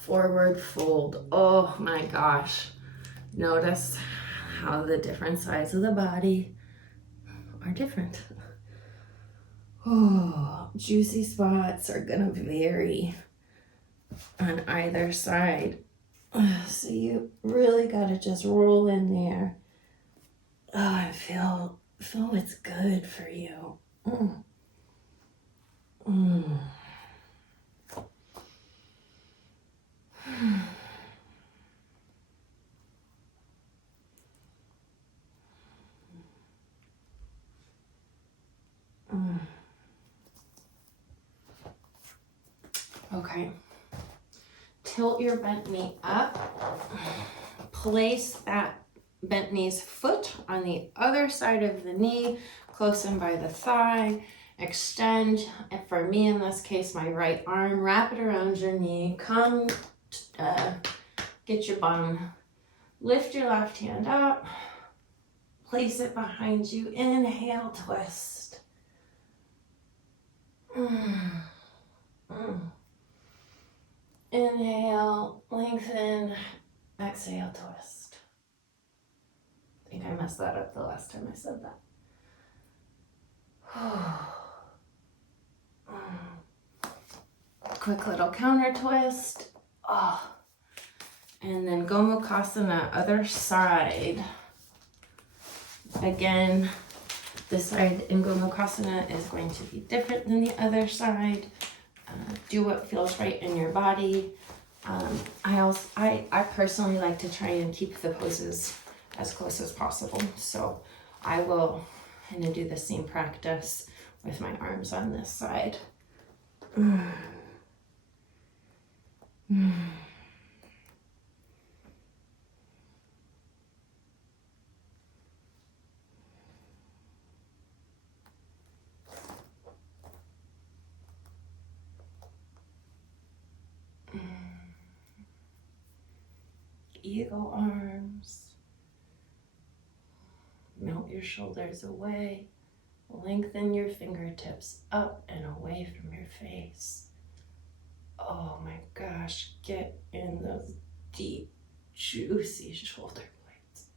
Forward fold. Oh my gosh. Notice how the different sides of the body are different. Oh, juicy spots are gonna vary on either side. So you really gotta just roll in there. Oh, and feel what's good for you. Mm. Mm. Mm. Okay. Tilt your bent knee up. Place that bent knee's foot on the other side of the knee, close in by the thigh. Extend, and for me in this case, my right arm, wrap it around your knee. Come, get your bum. Lift your left hand up. Place it behind you. Inhale, twist. Inhale, lengthen. Exhale, twist. I think I messed that up the last time I said that. Quick little counter twist. Oh. And then Gomukhasana, other side. Again, this side in Gomukhasana is going to be different than the other side. Do what feels right in your body. I personally like to try and keep the poses as close as possible. So I will kind of do the same practice with my arms on this side. Eagle arms. Melt your shoulders away. Lengthen your fingertips up and away from your face. Oh my gosh, get in those deep, juicy shoulder blades.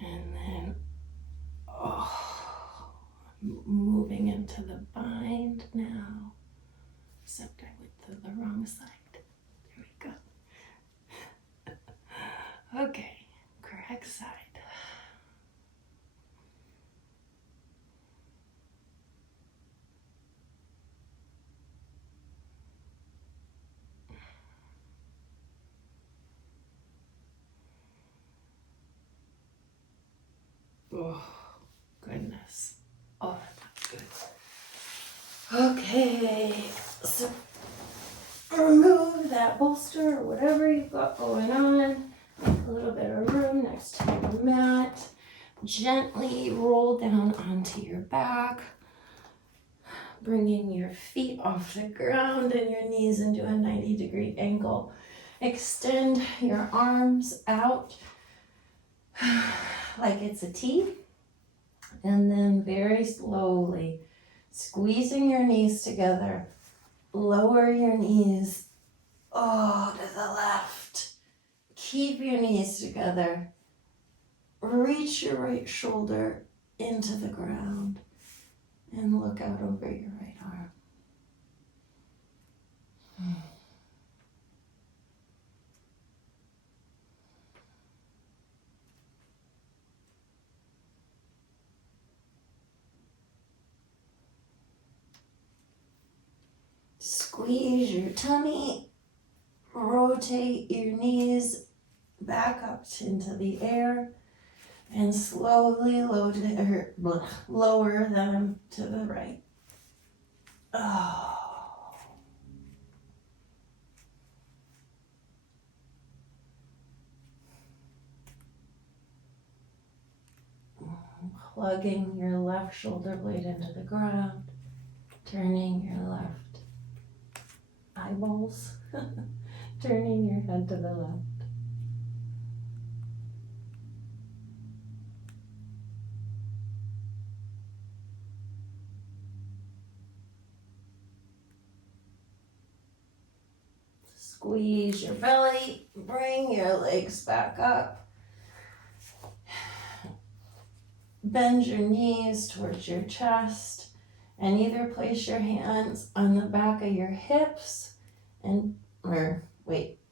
And then, moving into the bind now. Except I went to the wrong side. There we go. Okay, correct side. Oh, goodness. Oh, that's good. Okay, so remove that bolster or whatever you've got going on. Make a little bit of room next to your mat. Gently roll down onto your back, bringing your feet off the ground and your knees into a 90-degree angle. Extend your arms out like it's a T, and then very slowly squeezing your knees together, lower your knees to the left. Keep your knees together. Reach your right shoulder into the ground and look out over your right arm. Squeeze your tummy, rotate your knees back up into the air, and slowly lower them to the right. Oh. plugging your left shoulder blade into the ground, turning your left eyeballs, turning your head to the left. Squeeze your belly, bring your legs back up. Bend your knees towards your chest and either place your hands on the back of your hips on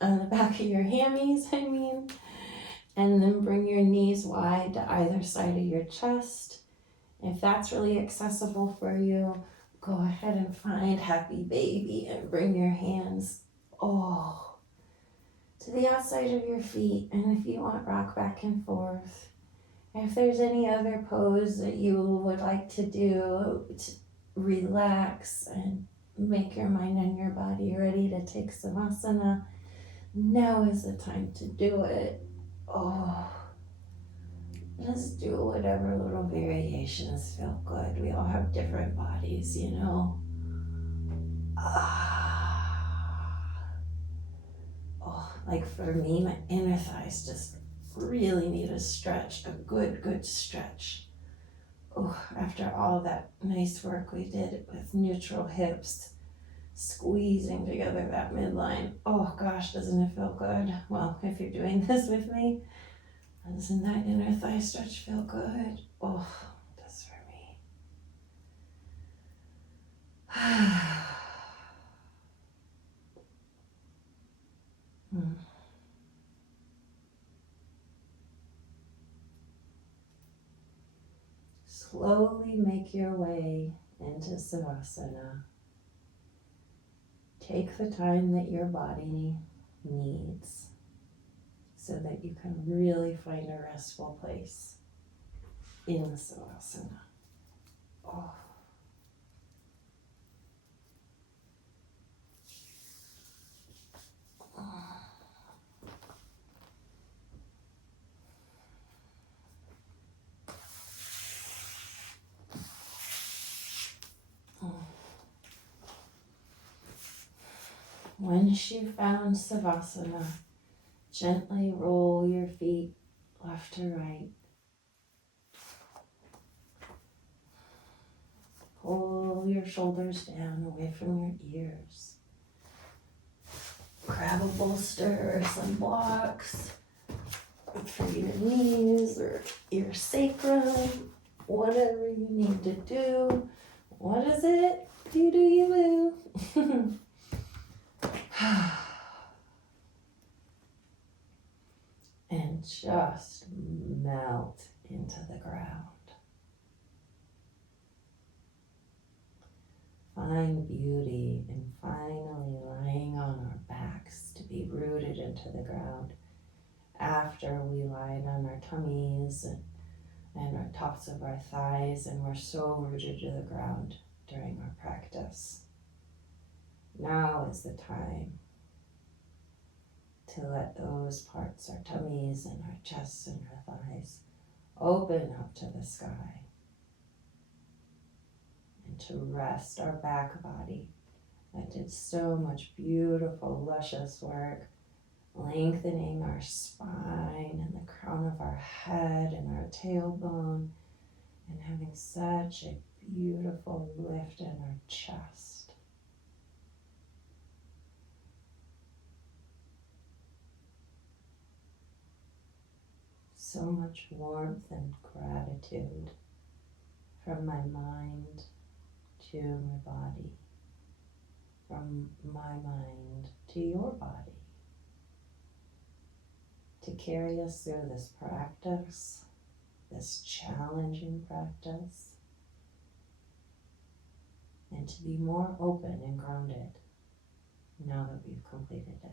the back of your hammies, and then bring your knees wide to either side of your chest. If that's really accessible for you, go ahead and find happy baby and bring your hands to the outside of your feet. And if you want, rock back and forth. If there's any other pose that you would like to do to relax and make your mind and your body ready to take savasana, now is the time to do it. Just do whatever little variations feel good. We all have different bodies, Like for me, my inner thighs just really need a stretch, a good stretch. After all that nice work we did with neutral hips, squeezing together that midline. Oh gosh, doesn't it feel good? Well, if you're doing this with me, doesn't that inner thigh stretch feel good? Oh, it does for me. Slowly make your way into savasana. Take the time that your body needs so that you can really find a restful place in savasana. Once you've found savasana, gently roll your feet left to right. Pull your shoulders down away from your ears. Grab a bolster or some blocks for your knees or your sacrum, whatever you need to do. What is it? You do you boo. And just melt into the ground. Find beauty in finally lying on our backs to be rooted into the ground after we lied on our tummies and our tops of our thighs and we're so rooted to the ground during our practice. Now is the time to let those parts, our tummies and our chests and our thighs, open up to the sky and to rest our back body that did so much beautiful, luscious work, lengthening our spine and the crown of our head and our tailbone and having such a beautiful lift in our chest. So much warmth and gratitude from my mind to my body, from my mind to your body, to carry us through this practice, this challenging practice, and to be more open and grounded now that we've completed it.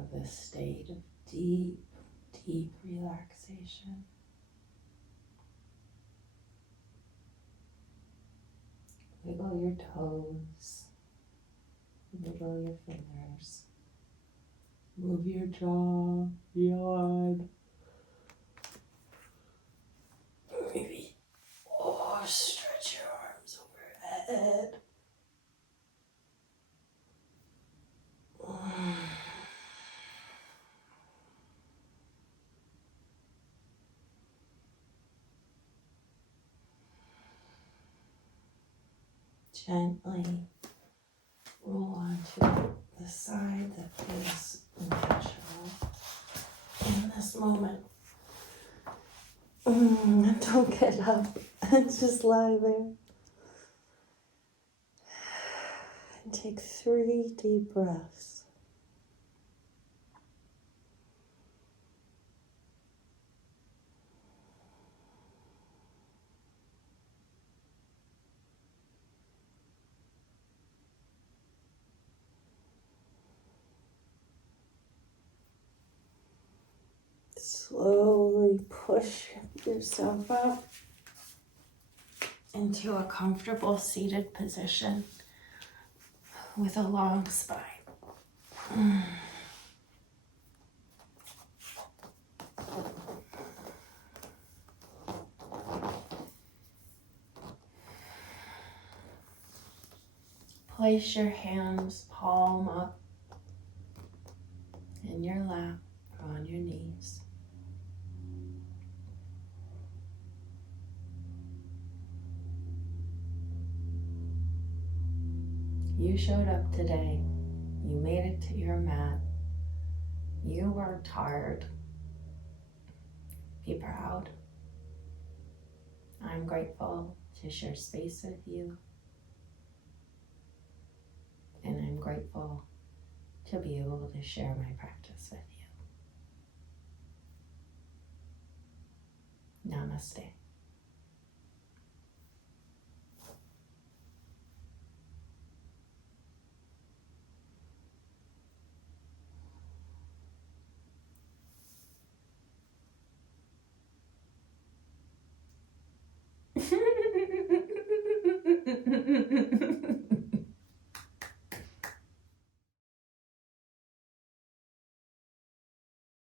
of this state of deep, deep relaxation. Wiggle your toes, wiggle your fingers, move your jaw, yawn. Maybe, stretch your arms overhead. Gently roll onto the side that feels natural in this moment. Don't get up and just lie there. And take 3 deep breaths. Slowly push yourself up into a comfortable seated position with a long spine. Place your hands palm up in your lap or on your knees. You showed up today. You made it to your mat. You worked hard. Be proud. I'm grateful to share space with you. And I'm grateful to be able to share my practice with you. Namaste.